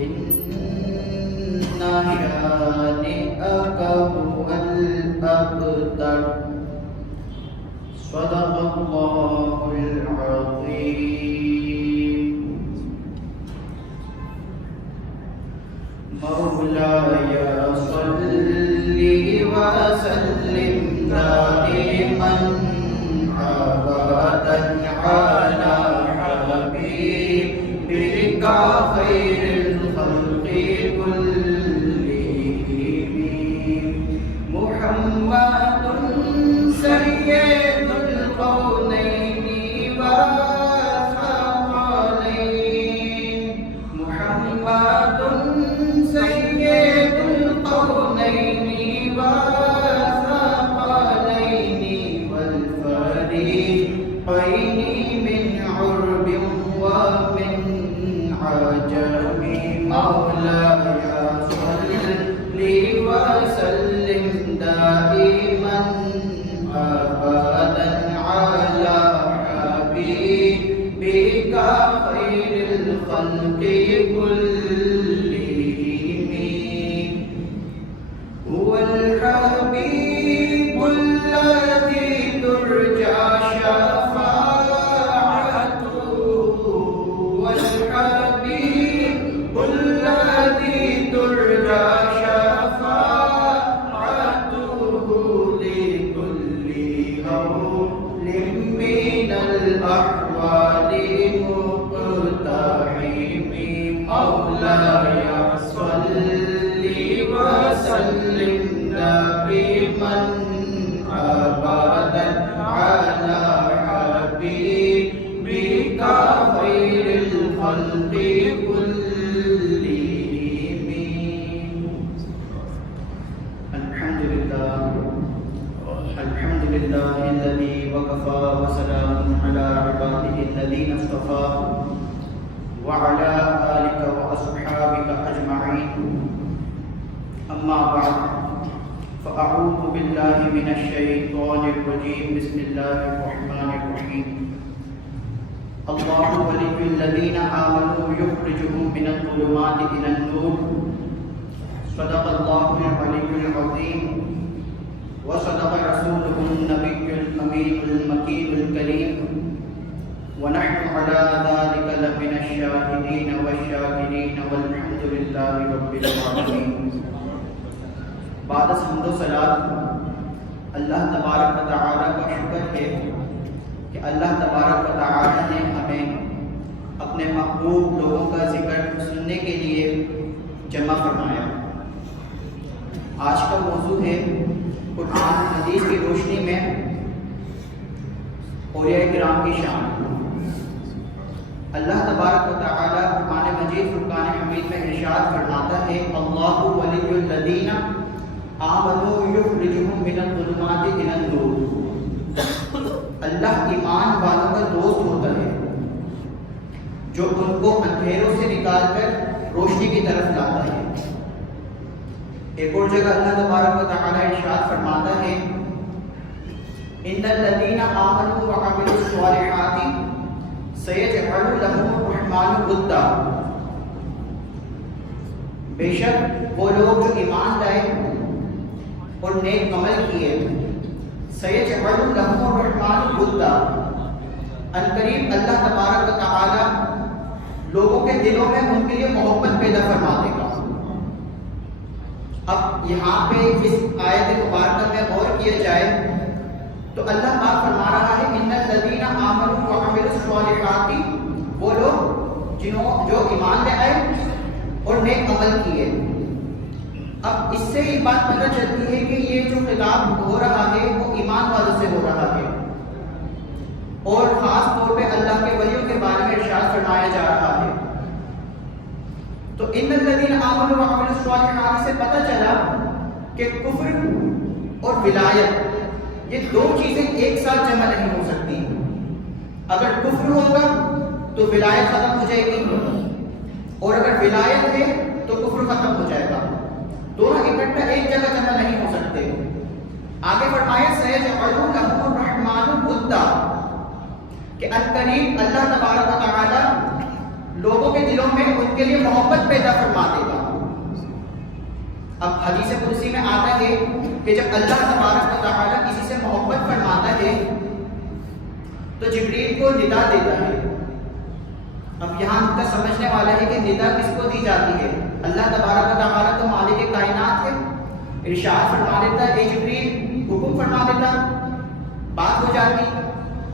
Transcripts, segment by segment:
إن شانئك هو الأبتر صدق الله العظيم. مولاي صل وسلم دائما أبدا على حبيبك خير الخلق كلهم محمد سيد القونين والثقلين محمد سيد القونين والثقلين والفريقين من عرب ومن عجم. مولاي صل وسلم دائما أبدا على حبيبك خير الخلق كلهم. هو الحبيب الذي ترجى شفاعته والحبيب الذي ترجى شفاعته لكل هول من الأحوال مقتحم. مولاي صل وسلم دائما أبدا على حبيبك خير الخلق كلهم. الحمد لله الذي وكفى وسلام على عباده الذين اصطفى وعلى آلك وأصحابك أجمعين. أما بعد فأعوذ بالله من الشيطان الرجيم. بسم الله الرحمن الرحيم. الله ولي الذين آمنوا يخرجهم من الظلمات إلى النور. صدق الله العلي العظيم وصدق رسوله النبي الأمين المكين الكريم ونحن على ذلك لمن الشاهدين والشاكرين والحمد لله رب العالمين. بعد حمد و صلات اللہ تبارک و تعالیٰ کا شکر ہے کہ اللہ تبارک و تعالیٰ نے ہمیں اپنے محبوب لوگوں کا ذکر سننے کے لیے جمع فرمایا. آج کا موضوع ہے قرآن حدیث کی روشنی میں اولیاء کرام کی شان. اللہ تبارک و تعالیٰ قرآن مجید فرقان حمید میں ارشاد فرماتا ہے اللہ ولی الذین آمنوا یخرجہم من الظلمات الی النور. اللہ ایمان والوں کا دوست ہوتا ہے جو ان کو اندھیروں سے نکال کر روشنی کی طرف لاتا ہے. ایک اور جگہ اللہ تبارک و تعالیٰ ارشاد فرماتا ہے ان الذین آمنوا وعملوا الصالحات سیجعل لهم الرحمن ودا. بے شک وہ لوگ جو ایمان لائے اور نیک عمل کیے سیجعل لهم الرحمن ودا، عنقریب اللہ تبارک و تعالی لوگوں کے دلوں میں ان کے لیے محبت پیدا فرما دے گا. اب یہاں پہ اس آیت مبارکہ میں غور کیا جائے تو اللہ پاک فرما رہا ہے ان الذین آمنوا وعملوا الصالحات، وہ لوگ جو ایمان لے آئے اور نیک عمل کیے. اب اس سے یہ بات پتہ چلتی ہے کہ یہ جو خطاب ہو رہا ہے وہ ایمان والوں سے ہو رہا ہے اور خاص طور پہ اللہ کے ولیوں کے بارے میں ارشاد فرمایا جا رہا ہے. تو ان الذین آمنوا وعملوا الصالحات سے پتہ چلا کہ کفر اور ولایت یہ دو چیزیں ایک ساتھ جمع نہیں ہو سکتی. اگر کفر ہوگا تو ولایت ختم ہو جائے گی اور اگر ولایت ہے تو کفر ختم ہو جائے گا. دونوں اکٹھا ایک جگہ جمع نہیں ہو سکتے. آگے فرمایا سیجعل لهم الرحمن ودا کہ عنقریب اللہ تبارک و تعالی لوگوں کے دلوں میں ان کے لیے محبت پیدا فرما دے گا۔ اب حدیث قدسی میں آتا ہے کہ جب اللہ تبارک و تعالیٰ کسی سے محبت فرماتا ہے تو جبریل کو ندا دیتا ہے۔ اب یہاں نقطہ سمجھنے والا ہے کہ ندا کس کو دی جاتی ہے؟ اللہ تبارک و تعالیٰ تو مالک کائنات ہے، ارشاد فرما دیتا ہے، اے جبریل حکم فرما دیتا، بات ہو جاتی۔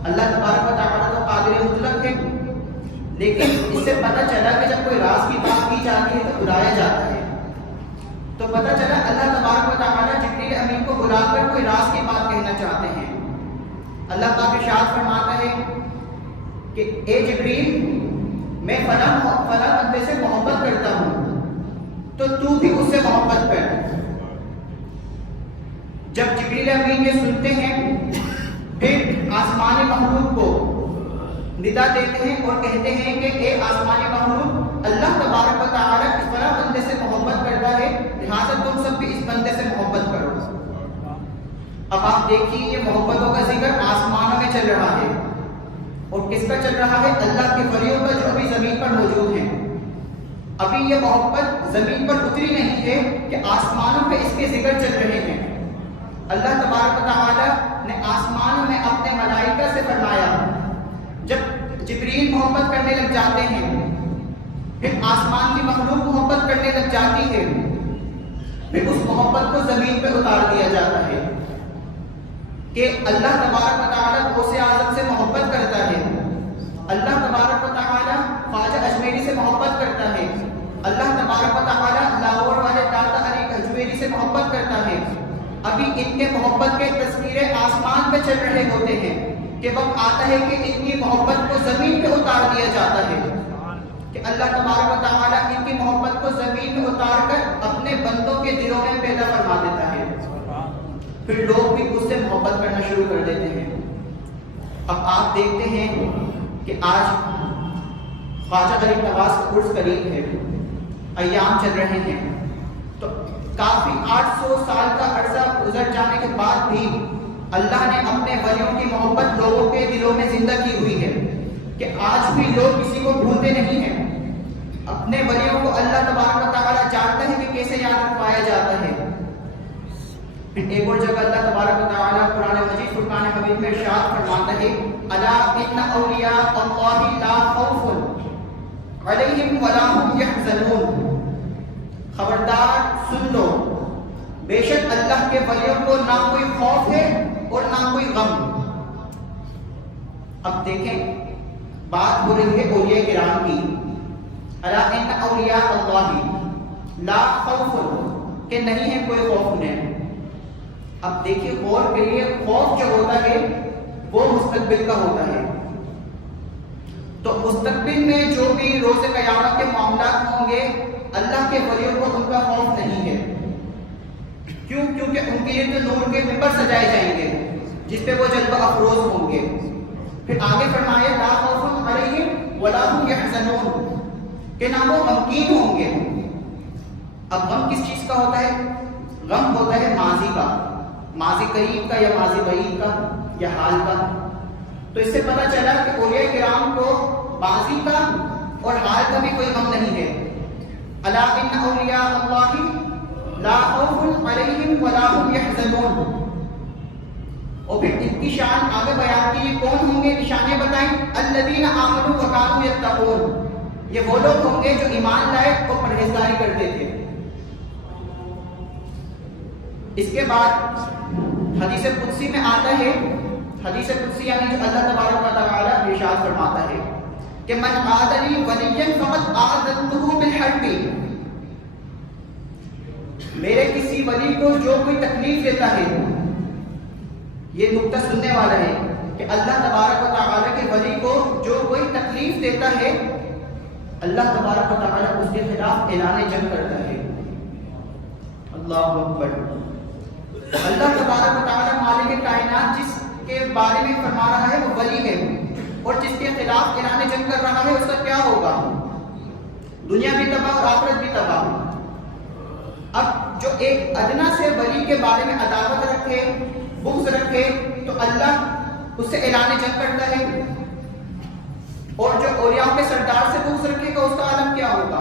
اللہ تبارک و تعالیٰ تو قادر مطلق ہے، لیکن اس سے پتہ چلا کہ جب کوئی راز کی بات کی جاتی ہے تو بلایا جاتا ہے، تو پتہ چلا اللہ تبارک و تعالیٰ جبریل امین کو بلا کر کوئی راز کی بات کہنا چاہتے ہیں۔ اللہ پاک ارشاد فرماتا ہے کہ اے جبریل میں فلاں بندے سے محبت کرتا ہوں تو بھی اس سے محبت کر۔ جب جبریل امین یہ سنتے ہیں پھر آسمانی مخلوق کو ندا دیتے ہیں اور کہتے ہیں کہ اے آسمانی مخلوق، اللہ تبارک و تعالیٰ اس طرح بندے سے محبت کرتا ہے، لہٰذا تم سب بھی اس بندے سے محبت کرو۔ اب آپ دیکھیے یہ محبتوں کا ذکر آسمانوں میں چل رہا ہے، اور کس کا چل رہا ہے؟ اللہ کے ولیوں کا جو ابھی زمین پر موجود ہیں۔ ابھی یہ محبت زمین پر اتری نہیں ہے کہ آسمانوں پہ اس کے ذکر چل رہے ہیں۔ اللہ تبارک و تعالیٰ نے آسمانوں میں اپنے ملائکہ سے فرمایا، جب جبریل محبت کرنے لگ جاتے ہیں، پھر آسمان کی مخلوق محبت کرنے لگ جاتی ہے، پھر اس محبت کو زمین پہ اتار دیا جاتا ہے کہ اللہ تبارک و تعالیٰ غوث اعظم سے محبت کرتا ہے، اللہ تبارک و تعالیٰ خواجہ اجمیری سے محبت کرتا ہے، اللہ تبارک و تعالیٰ لاہور والے داتا علی اجمیری سے محبت کرتا ہے۔ ابھی ان کے محبت کے تذکرے آسمان پہ چل رہے ہوتے ہیں کہ وقت آتا ہے کہ ان کی محبت کو زمین پہ اتار دیا جاتا ہے کہ اللہ تبارک و تعالیٰ ان کی محبت کو زمین پہ اتار کر اپنے بندوں کے دلوں میں پیدا فرما دیتا ہے، پھر لوگ بھی اس سے محبت کرنا شروع کر دیتے ہیں۔ اب آپ دیکھتے ہیں کہ آج خواجہ غریب نواز کا عرس قریب ہے، ایام چل رہے ہیں، تو کافی 800 سال کا عرصہ گزر جانے کے بعد بھی اللہ نے اپنے ولیوں کی محبت لوگوں کے دلوں میں زندہ کی ہوئی ہے کہ آج بھی لوگ کسی کو بھولتے نہیں ہیں۔ اپنے ولیوں کو اللہ تبارک و تعالیٰ جانتا ہے کہ کیسے یاد رکھوایا جاتا ہے۔ پھر ایک اور جگہ اللہ تبارک و تعالیٰ قرآن مجید فرقان حمید میں ارشاد فرماتا ہے، الا ان اولیاء اللہ لا خوف علیہم ولا هم یحزنون، خبردار سن لو، بے شک اللہ کے ولیوں کو نہ کوئی خوف ہے اور نہ کوئی غم۔ اب دیکھیں بات ہو رہی ہے اولیاء کرام کی، الا ان اولیاء اللہ لا خوف، کہ نہیں ہے کوئی خوف انہیں۔ اب دیکھیے غور کریے، خوف جو ہوتا ہے وہ مستقبل کا ہوتا ہے، تو مستقبل میں جو بھی روز قیامت کے معاملات ہوں گے اللہ کے ولیوں کو ان کا خوف نہیں ہے۔ کیوں؟ کیونکہ ان کے لیے تو نور کے ممبر سجائے جائیں گے جس پہ وہ جلوہ افروز ہوں گے۔ پھر آگے فرمایا لا خوف علیہم ولا هم یحزنون، کہ نہ وہ غمگین ہوں گے۔ اب غم کس چیز کا ہوتا ہے؟ غم ہوتا ہے ماضی کا، ماضی قریب کا یا ماضی بعید کا یا حال کا۔ تو اس سے پتہ چلا کہ اولیاء کرام کو ماضی کا اور حال کا بھی کوئی غم نہیں ہے۔ الا ان اولیاء اللہ لا خوف علیہم ولا هم یحزنون، اور پھر ان کی شان آگے بیان کی، یہ کون ہوں گے؟ نشانیں بتائیں، الذین آمنوا وکانوا یتقون، یہ وہ لوگ ہوں گے جو ایمان لائے اور پرہیزگاری کرتے تھے۔ اس کے بعد حدیث قدسی میں آتا ہے، حدیث قدسی یعنی جو اللہ تبارک و تعالیٰ ارشاد فرماتا ہے کہ من عاد لی ولیا فقد آذنتہ بالحرب، میرے کسی ولی کو جو کوئی تکلیف دیتا ہے، یہ نقطہ سننے والا ہے کہ اللہ تبارک و تعالیٰ کے ولی کو جو کوئی تکلیف دیتا ہے اللہ تبارک و تعالیٰ اس کے خلاف اعلان جنگ کرتا ہے۔ اللہ اکبر۔ اللہ تبارک و تعالیٰ مالک کائنات جس کے بارے میں فرما رہا ہے وہ ولی ہے، اور جس کے خلاف اعلان جنگ کر رہا ہے اس کا کیا ہوگا؟ دنیا بھی تباہ اور آخرت بھی تباہ۔ اب جو ایک ادنا سے ولی کے بارے میں عداوت رکھے، بغض رکھے، تو اللہ اس سے اعلان جنگ کرتا ہے۔ اور جو اولیاء کے سردار سے بغض رکھے گا اس کا عالم کیا ہوگا؟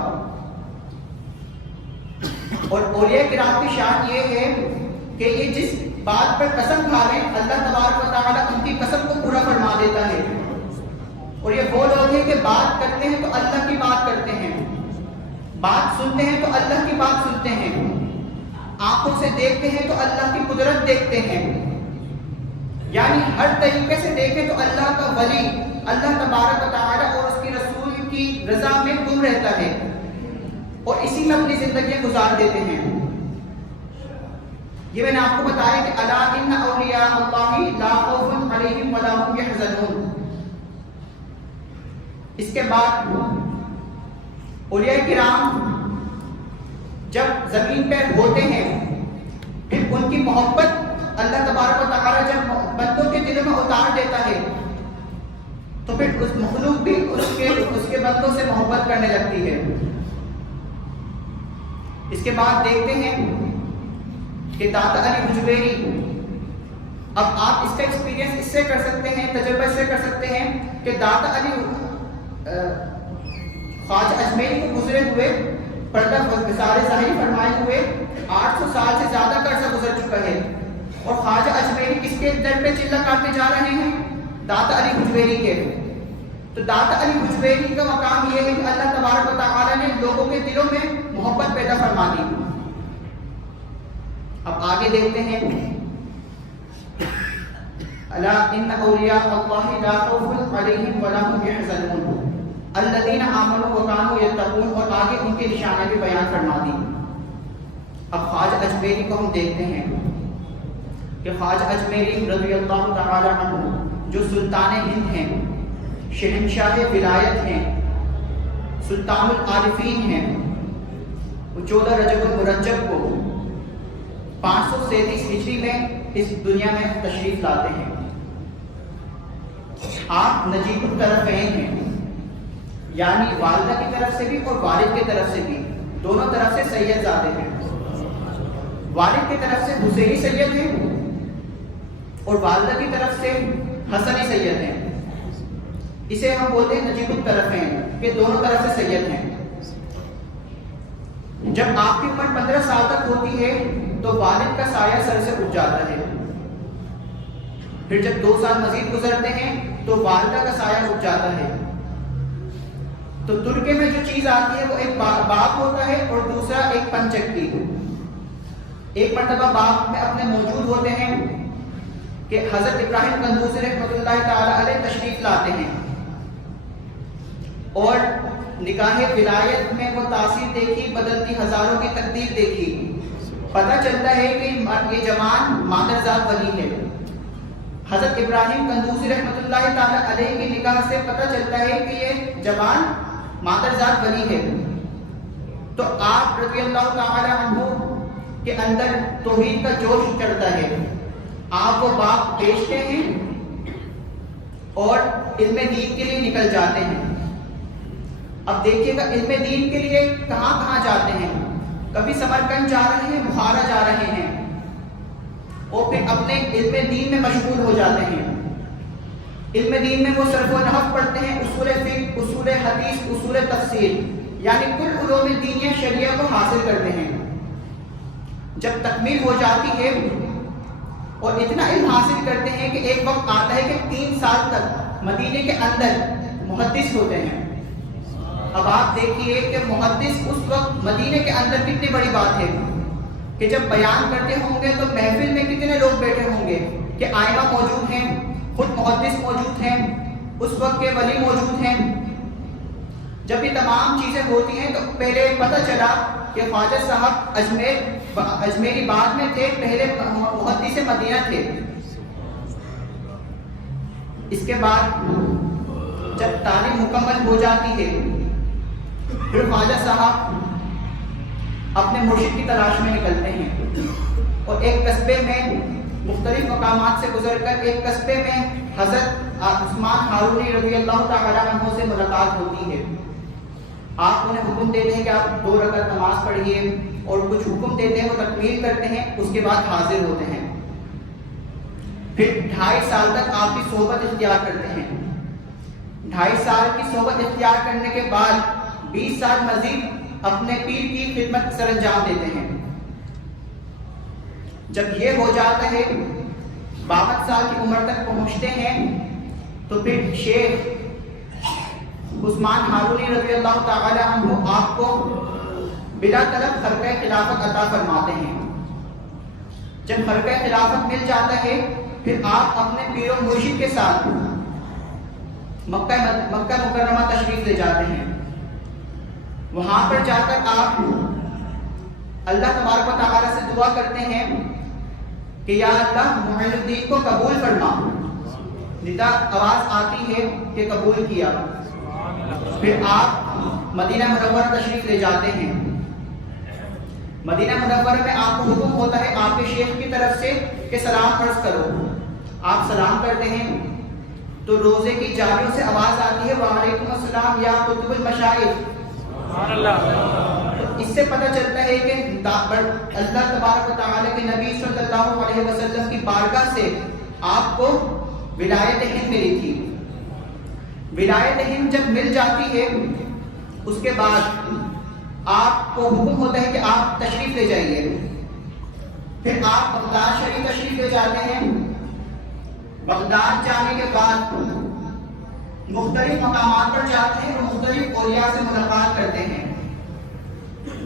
اور اولیاء کرام کی شان یہ ہے کہ یہ جس بات پر قسم کھا لیں اللہ تبارک و تعالیٰ ان کی قسم کو پورا فرما دیتا ہے. اور یہ وہ لوگ ہیں کہ بات کرتے ہیں تو اللہ کی بات کرتے ہیں، بات سنتے ہیں تو اللہ کی بات سنتے ہیں، آنکھوں سے دیکھتے ہیں تو اللہ کی قدرت دیکھتے ہیں. یعنی ہر طریقے سے دیکھیں تو اللہ کا ولی اللہ تبارک و تعالیٰ اور اس کی رسول کی رضا میں گم رہتا ہے اور اسی میں اپنی زندگیاں گزار دیتے ہیں. یہ میں نے آپ کو بتایا کہ الا ان اولیاء اللہ لا خوف علیہم ولا هم يحزنون. اس کے بعد اولیاء کرام جب زمین پہ ہوتے ہیں پھر ان کی محبت اللہ تبارک و تعالیٰ جب بندوں کے دلوں میں اتار دیتا ہے تو پھر اس مخلوق بھی اس کے بندوں سے محبت کرنے لگتی ہے. اس کے بعد دیکھتے ہیں کہ داتا علی حجویری، اب آپ اس کا ایکسپیرینس اس سے کر سکتے ہیں، تجربہ اس سے کر سکتے ہیں کہ داتا علی خواجہ اجمیری کو گزرے ہوئے پردہ وصال ظاہری فرمائے ہوئے 800 سال سے زیادہ کا عرصہ گزر چکا ہے، اور خواجہ اجمیری کس کے در پہ چلہ کاٹنے جا رہے ہیں؟ داتا علی حجویری کے. تو داتا علی حجویری کا مقام یہ ہے کہ اللہ تبارک و تعالیٰ نے لوگوں کے دلوں میں محبت پیدا فرما دی. اب آگے دیکھتے ہیں الا ان اولیاء اللہ لا خوف علیہم ولا هم يحزنون الذین آمنوا وکانوا یتقون، اور آگے ان کی نشانیاں بھی بیان فرما دی. اب خواجہ اجمیری کو ہم دیکھتے ہیں کہ خواجہ اجمیری رضی اللہ تعالی عنہ جو سلطان ہند ہیں، شہنشاہ ولایت ہیں، سلطان العارفین ہیں، وہ 14 رجب المرجب کو 537 ہجری میں اس دنیا میں تشریف لاتے ہیں. آپ نجیب الطرفین ہیں، یعنی والدہ کی طرف سے بھی اور والد کی طرف سے بھی، دونوں طرف سے سید زادے ہیں. والد کی طرف سے حسینی سید ہیں اور والدہ کی طرف سے حسنی سید ہیں. اسے ہم بولتے ہیں نجیب الطرفین کہ دونوں طرف سے سید ہیں. جب آپ کی عمر 15 سال تک ہوتی ہے تو والد کا سایہ سر سے اٹھ جاتا ہے. پھر جب 2 سال مزید گزرتے ہیں تو والدہ کا سایہ اٹھ جاتا ہے. تو ترکے میں جو چیز آتی ہے وہ ایک باپ ہوتا ہے اور دوسرا ایک پنچکی. ایک مرتبہ باپ میں اپنے موجود ہوتے ہیں کہ حضرت ابراہیم قندوسی رحمۃ اللہ تعالی علیہ تشریف لاتے ہیں اور نکاح ولایت میں وہ تاثیر دیکھی، بدلتی ہزاروں کی تقدیر دیکھی. پتہ چلتا ہے کہ یہ جوان مادرزاد ولی ہے. حضرت ابراہیم قندوسی رحمۃ اللہ تعالی علیہ کی نکاح سے پتہ چلتا ہے کہ یہ جوان مادرزاد ولی ہے. تو آپ رضی اللہ تعالی عنہ کے اندر توحید کا جوش چڑھتا ہے. آپ وہ باپ بیچتے ہیں اور علم دین کے لیے نکل جاتے ہیں. اب دیکھیے گا علم دین کے لیے کہاں کہاں جاتے ہیں. کبھی سمرقند جا رہے ہیں، بخارا جا رہے ہیں اور پھر اپنے علم دین میں مشغول ہو جاتے ہیں. علم دین میں وہ صرف و نحو پڑھتے ہیں، اصول فقہ، اصول حدیث، اصول تفسیر، یعنی کل علوم دینیہ شریعہ کو حاصل کرتے ہیں. جب تکمیل ہو جاتی ہے اور اتنا علم حاصل کرتے ہیں کہ ایک وقت آتا ہے کہ 3 سال تک مدینے کے اندر محدث ہوتے ہیں. اب آپ دیکھیے کہ محدث اس وقت مدینے کے اندر کتنی بڑی بات ہے کہ جب بیان کرتے ہوں گے تو محفل میں کتنے لوگ بیٹھے ہوں گے کہ آئمہ موجود ہیں، خود محدث موجود ہیں، اس وقت کے ولی موجود ہیں. جب یہ تمام چیزیں ہوتی ہیں تو پہلے پتہ چلا کہ خواجہ صاحب اجمیری بعد میں تھے، پہلے محدث مدینہ تھے. اس کے بعد جب تعلیم مکمل ہو جاتی ہے پھر خواجہ صاحب اپنے مرشد کی تلاش میں نکلتے ہیں اور ایک قصبے میں مختلف مقامات سے گزر کر ایک قصبے میں حضرت عثمان ہارونی رضی اللہ تعالی عنہ سے ملاقات ہوتی ہے. آپ انہیں حکم دیتے ہیں کہ آپ 2 رکعت نماز پڑھیے اور کچھ حکم دیتے ہیں، وہ تکمیل کرتے ہیں، اس کے بعد حاضر ہوتے ہیں. پھر 2.5 سال تک آپ کی صحبت اختیار کرتے ہیں. 2.5 سال کی صحبت اختیار کرنے کے بعد 20 سال مزید اپنے پیر کی خدمت سر انجام دیتے ہیں۔ جب یہ ہو جاتا ہے 52 سال کی عمر تک پہنچتے ہیں تو پھر شیخ عثمان ہارونی رضی اللہ تعالی عنہ آپ کو بلا طلب خرقہ خلافت عطا فرماتے ہیں۔ جب خرقہ خلافت مل جاتا ہے پھر آپ اپنے پیر و مرشد کے ساتھ مکہ مکرمہ تشریف لے جاتے ہیں۔ وہاں پر جا کر آپ اللہ تبارک و تعالی سے دعا کرتے ہیں کہ یا اللہ معین الدین کو قبول فرما۔ ندا آواز آتی ہے کہ قبول کیا۔ پھر آپ مدینہ منورہ تشریف لے جاتے ہیں۔ مدینہ منورہ میں آپ کو حکم ہوتا ہے آپ کے شیخ کی طرف سے کہ سلام عرض کرو۔ آپ سلام کرتے ہیں تو روزے کی جالیوں سے آواز آتی ہے وعلیکم السلام یا قطب المشائخ۔ تو اس سے پتہ چلتا ہے کہ اللہ تبارک و تعالی کے نبی صلی اللہ علیہ وسلم کی بارگاہ سے آپ کو ولایت ہند ملی تھی۔ ولایت ہند جب مل جاتی ہے اس کے بعد آپ کو حکم ہوتا ہے کہ آپ تشریف لے جائیے۔ پھر آپ بغداد شریف تشریف لے جاتے ہیں۔ بغداد جانے کے بعد مختلف مقامات پر جاتے ہیں اور مختلف اولیاء سے ملاقات کرتے ہیں۔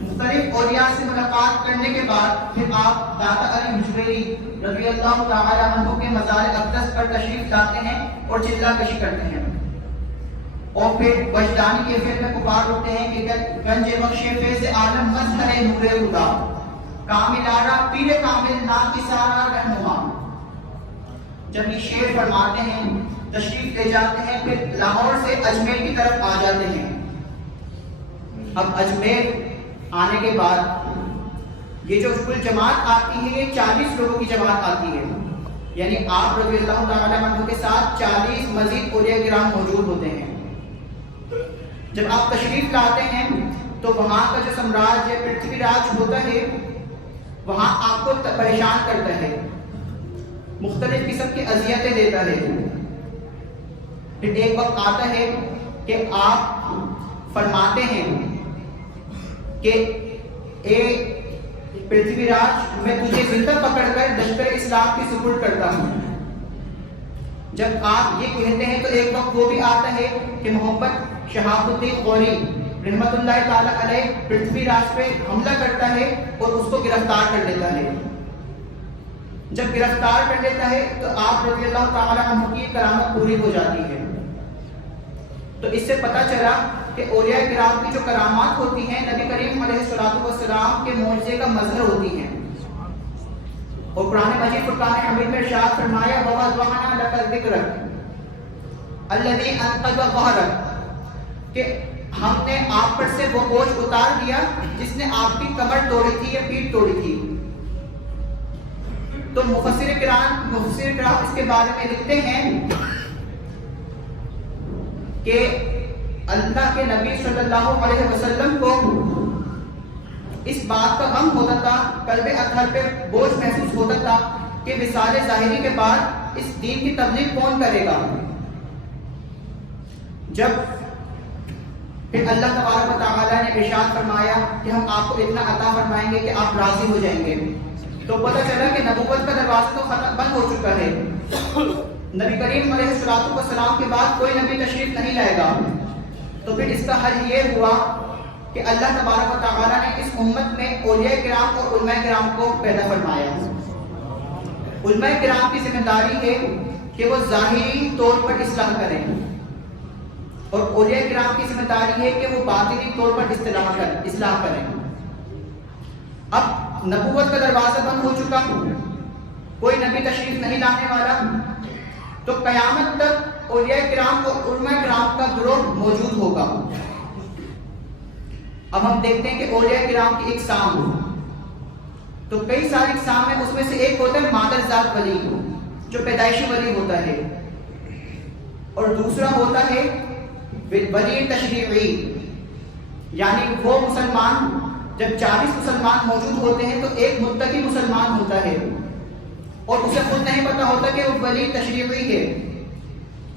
مختلف اولیاء سے ملاقات کرنے کے بعد پھر آپ داتا علی حجویری رضی اللہ تعالی عنہ کے مزار اقدس پر تشریف لاتے ہیں اور چلہ کشی کرتے ہیں، اور پھر وجدانی کے فعل میں پکار اٹھتے ہیں کہ گنج بخش فیض عالم مظہر نور خدا کاملارا پیر کامل ناقصارا رہنما۔ جب یہ شعر فرماتے ہیں تشریف لے جاتے ہیں، پھر لاہور سے اجمیر کی طرف آ جاتے ہیں۔ اب اجمیر آنے کے بعد یہ جو کل جماعت آتی ہے یہ 40 لوگوں کی جماعت آتی ہے، یعنی آپ رضی اللہ تعالی عنہ کے ساتھ 40 مزید اولیاء کرام موجود ہوتے ہیں۔ جب آپ تشریف لاتے ہیں تو وہاں کا جو سمراج ہے پرتھوی راج ہوتا ہے وہاں آپ کو پریشان کرتا ہے، مختلف قسم کی اذیتیں دیتا ہے۔ پھر ایک وقت آتا ہے کہ آپ فرماتے ہیں کہ اے پرتھوی راج میں تجھے زندہ پکڑ کر لشکر اسلام کی سپرد کرتا ہوں۔ جب آپ یہ کہتے ہیں تو ایک وقت وہ بھی آتا ہے کہ محمد شہاب الدین غوری رحمت اللہ تعالی علیہ پرتھوی راج پہ حملہ کرتا ہے اور اس کو گرفتار کر لیتا ہے۔ جب گرفتار کر لیتا ہے تو آپ رضی اللہ تعالی عنہ کی کرامت پوری ہو جاتی ہے۔ تو اس سے پتہ چلا کہ اولیاء کرام کی جو کرامات ہوتی ہیں نبی کریم علیہ الصلوۃ والسلام کے معجزے کا مظہر ہوتی ہیں، اور قرآن مجید فرقان حمید میں ارشاد فرمایا وَوَضَعْنَا لَكَ ذِكْرَكَ الَّذِي أَنقَضَ ظَهْرَكَ کہ ہم نے آپ پر سے وہ بوجھ اتار دیا جس نے آپ کی کمر توڑی تھی یا پیٹھ توڑی تھی۔ تو مفسر کرام اس کے بارے میں لکھتے ہیں کہ اللہ کے نبی صلی اللہ علیہ وسلم کو اس بات کا غم ہوتا تھا، قلب اطہر پہ بوجھ محسوس ہوتا تھا کہ وصال ظاہری کے بعد اس دین کی تبلیغ کون کرے گا۔ جب پھر اللہ تبارک و تعالیٰ نے ارشاد فرمایا کہ ہم آپ کو اتنا عطا فرمائیں گے کہ آپ راضی ہو جائیں گے، تو پتہ چلا کہ نبوت کا دروازہ تو بند ہو چکا ہے۔ نبی کریم علیہ الصلوۃ والسلام کے بعد کوئی نبی تشریف نہیں لائے گا۔ تو پھر اس کا حل یہ ہوا کہ اللہ تبارک و تعالیٰ نے اس امت میں اولیاء کرام اور علماء کرام کو پیدا فرمایا۔ علماء کرام کی ذمہ داری ہے کہ وہ ظاہری طور پر اصلاح کریں، اور اولیاء کرام کی ذمہ داری ہے کہ وہ باطنی طور پر اصلاح کریں۔ اب نبوت کا دروازہ بند ہو چکا، کوئی نبی تشریف نہیں لانے والا، تو قیامت تک اولیاء کرام اور علماء کرام کا گروہ موجود ہوگا۔ اب ہم دیکھتے ہیں کہ اولیاء کرام کی اقسام، تو کئی سارے اقسام ہیں، اس میں سے ایک ہوتا ہے مادر ذات ولی جو پیدائشی ولی ہوتا ہے، اور دوسرا ہوتا ہے ولی تشریعی، یعنی وہ مسلمان جب 40 مسلمان موجود ہوتے ہیں تو ایک متقی مسلمان ہوتا ہے اور اسے خود نہیں پتا ہوتا کہ وہ ولی تشریعی ہے۔